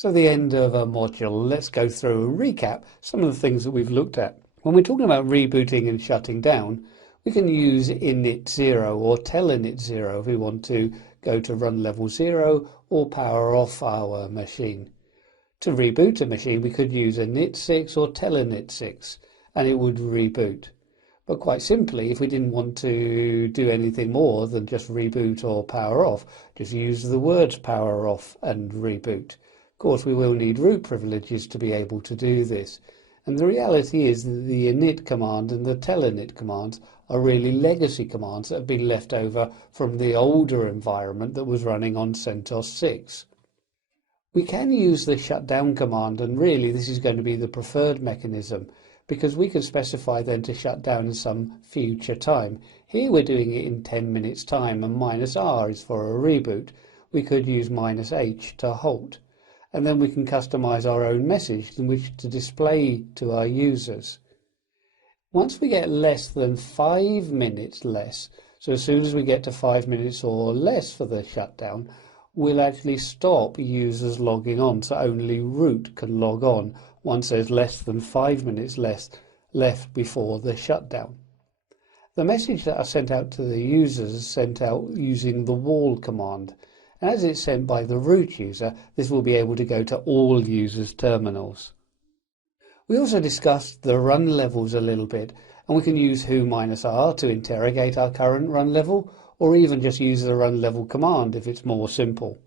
So the end of a module, let's go through and recap some of the things that we've looked at. When we're talking about rebooting and shutting down, we can use init0 or telinit0 if we want to go to run level 0 or power off our machine. To reboot a machine, we could use init6 or telinit6 and it would reboot. But quite simply, if we didn't want to do anything more than just reboot or power off, just use the words power off and reboot. Of course, we will need root privileges to be able to do this. And the reality is that the init command and the telinit commands are really legacy commands that have been left over from the older environment that was running on CentOS 6. We can use the shutdown command, and really this is going to be the preferred mechanism because we can specify then to shut down in some future time. Here we're doing it in 10 minutes time, and -R is for a reboot. We could use -H to halt. And then we can customize our own message in which to display to our users. Once we get less than 5 minutes less, so as soon as we get to 5 minutes or less for the shutdown, we'll actually stop users logging on, so only root can log on once there's less than 5 minutes left before the shutdown. The message that I sent out to the users is sent out using the wall command. As it's sent by the root user, this will be able to go to all users' terminals. We also discussed the run levels a little bit, and we can use who-r to interrogate our current run level, or even just use the run level command if it's more simple.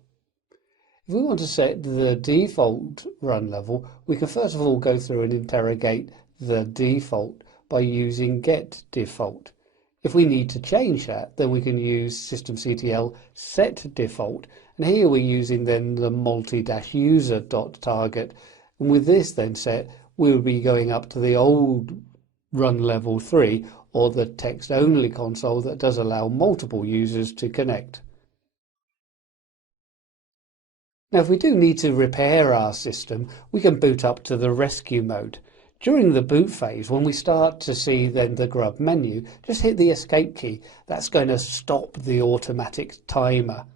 If we want to set the default run level, we can first of all go through and interrogate the default by using getDefault. If we need to change that, then we can use systemctl setDefault, and here we're using then the multi-user.target, and with this then set, we'll be going up to the old run level 3, or the text-only console that does allow multiple users to connect. Now, if we do need to repair our system, we can boot up to the rescue mode. During the boot phase, when we start to see then the grub menu, just hit the escape key. That's going to stop the automatic timer.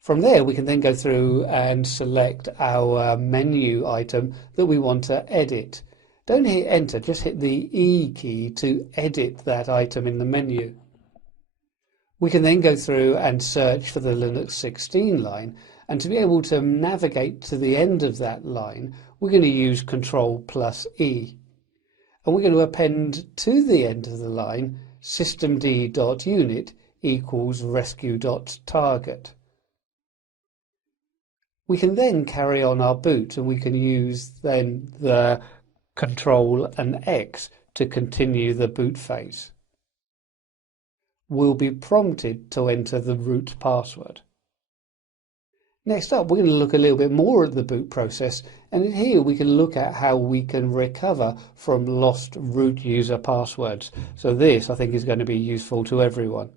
From there, we can then go through and select our menu item that we want to edit. Don't hit enter, just hit the E key to edit that item in the menu. We can then go through and search for the Linux 16 line, and to be able to navigate to the end of that line, we're going to use Ctrl+E. And we're going to append to the end of the line systemd.unit equals rescue.target. We can then carry on our boot, and we can use then the Ctrl and X to continue the boot phase. We'll be prompted to enter the root password. Next up, we're going to look a little bit more at the boot process, and here we can look at how we can recover from lost root user passwords. So this, I think, is going to be useful to everyone.